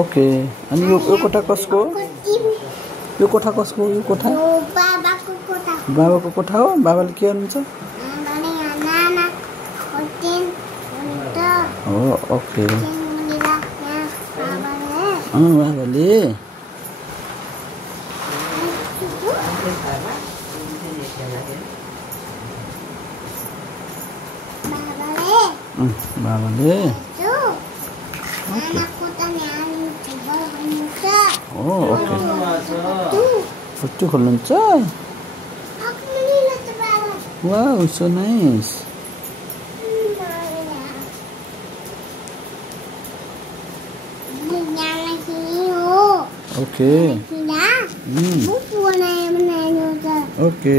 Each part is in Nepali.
ओके अनि यो कोठा कसको यो कोठा कसको यो कोठा बाबाको कोठा हो बाबाले के गर्नुहुन्छ हो ओके बाबाले बाबाले ओ ओके छुट्टी खोल्नुहुन्छ wow so nice okay okay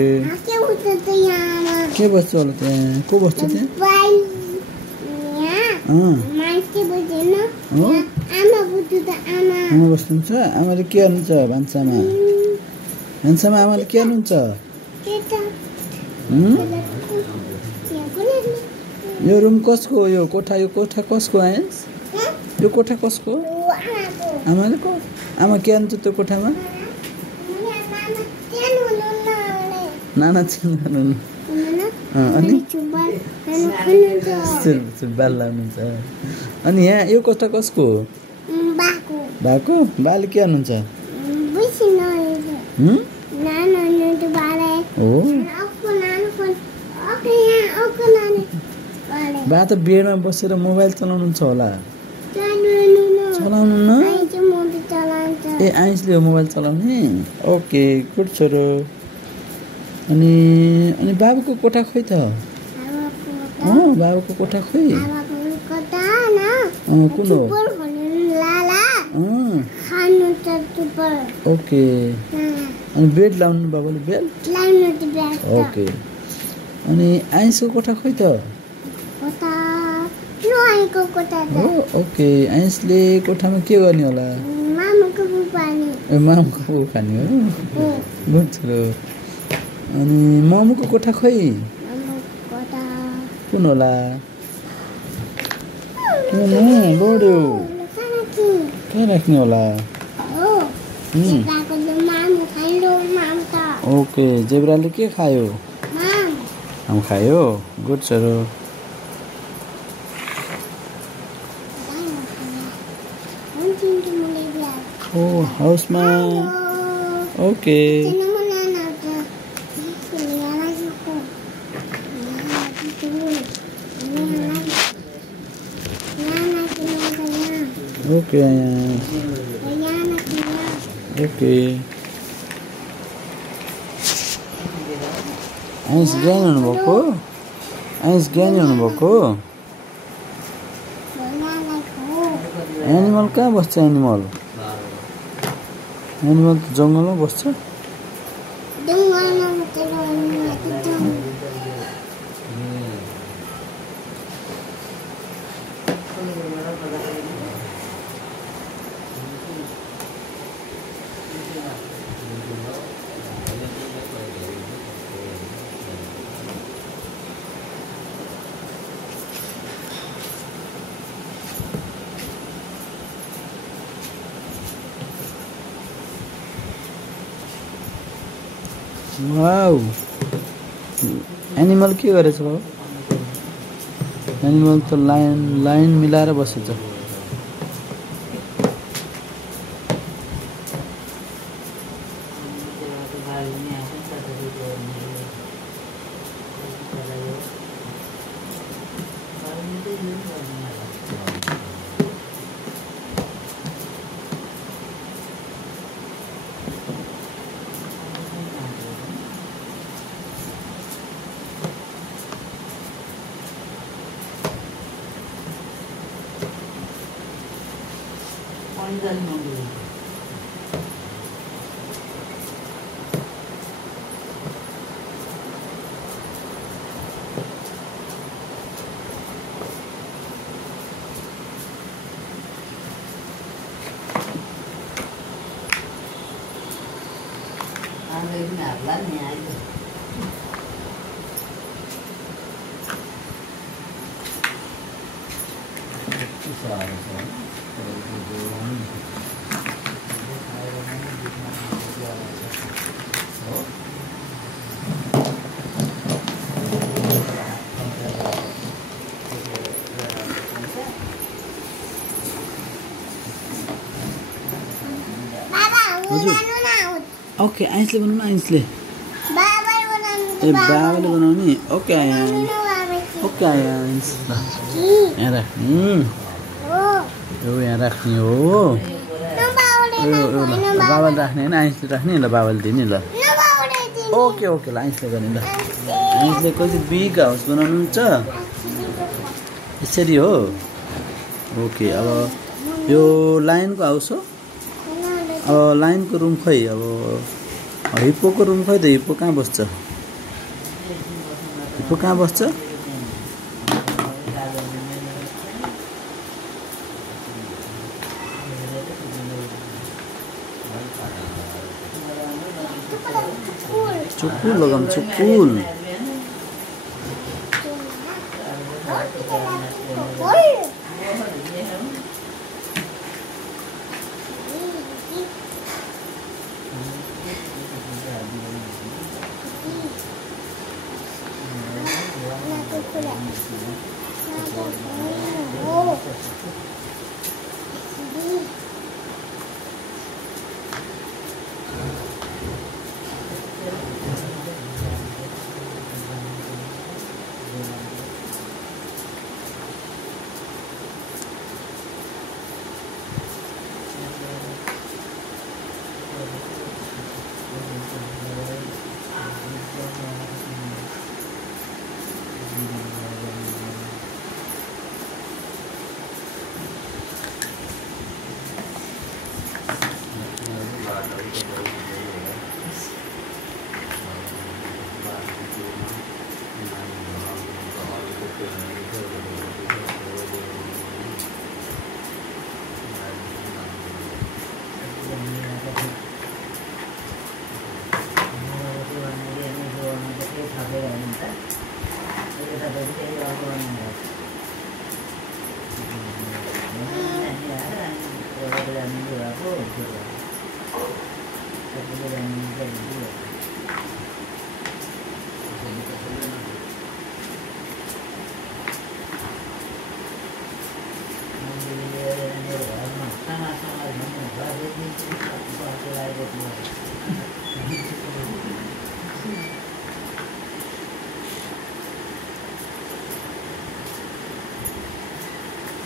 के बस्छ होला त्यहाँ को बस्छ त्यहाँ आमा बस्नुहुन्छ आमाले के गर्नुहुन्छ भान्सामा आमाले के गर्नुहुन्छ यो रुम कसको यो कोठा कसको आएस यो कोठा कसको आमाले को आमा के गर्नुहुन्छ त्यो कोठामा नाना चिन्नु अनि बाल लाउनुहुन्छ अनि यहाँ यो कोठा कसको बाको बाले के गर्नुहुन्छ बा त बेडमा बसेर मोबाइल चलाउनुहुन्छ होला चलाउनु न ए आइसले मोबाइल चलाउने ओके गुड छोरो अनि बाबुको कोठा खोइ त बाबुको कोठा खोइ कुन हो ओके अनि बेड लाउनु बाबुले बेड ओके अनि आइसको कोठा खोइ त ओके आइसले कोठामा के गर्ने होला मामुको फुल खाने हो गुड छोरो अनि ममुको कोठा खोइ कुन होला बढ्यो कहाँ राख्ने होला ओके जेब्राले के खायो आम खायो गुड छोरो ओ हाउसमा ओके ओके ओके आइस ज्ञान हुनुभएको एनिमल कहाँ बस्छ एनिमल त जङ्गलमा बस्छ वाउ एनिमल के गरेछ बाबु एनिमल त लाइन मिलाएर बसेछ ओके आइसले बनाउनु आइसले ए बाबाले बनाउने ओके आइस ओके आइस यहाँ राख्ने यो यहाँ राख्ने हो बाबाले राख्ने होइन आइसले राख्ने ल बाबाले दिने ल ओके ओके ल आइसले गर्ने ल आइसले कति बिग हाउस बनाउनुहुन्छ यसरी हो ओके अब यो लाइनको हाउस हो अब लाइनको रुम खै अब हिप्पोको रुम खै त हिप्पो कहाँ बस्छ हिप्पो कहाँ बस्छ चुकुल लगाम चुकुल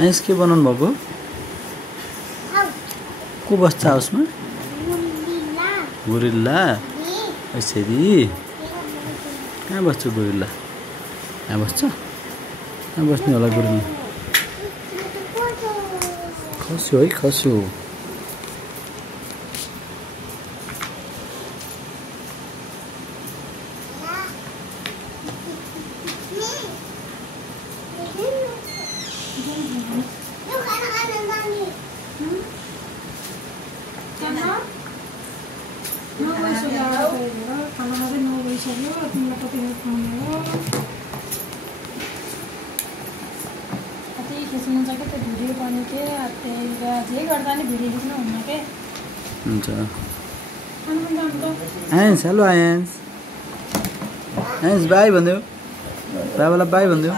आइस के बनाउनु भएको को बस्छ हाउसमा गोरिल्ला यसरी कहाँ बस्छ गोरिल्ला यहाँ बस्छ कहाँ बस्ने होला गोरिल्ला खस्यो है खस्यो ions hello ions ions by भनिदेऊ बाबालाई बाई भनिदेऊ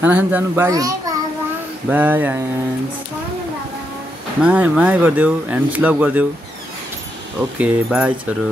खाना खान जानु by by ions my my गरिदेऊ ह्यान्ड्स लभ गरिदेऊ ओके बाई छोरो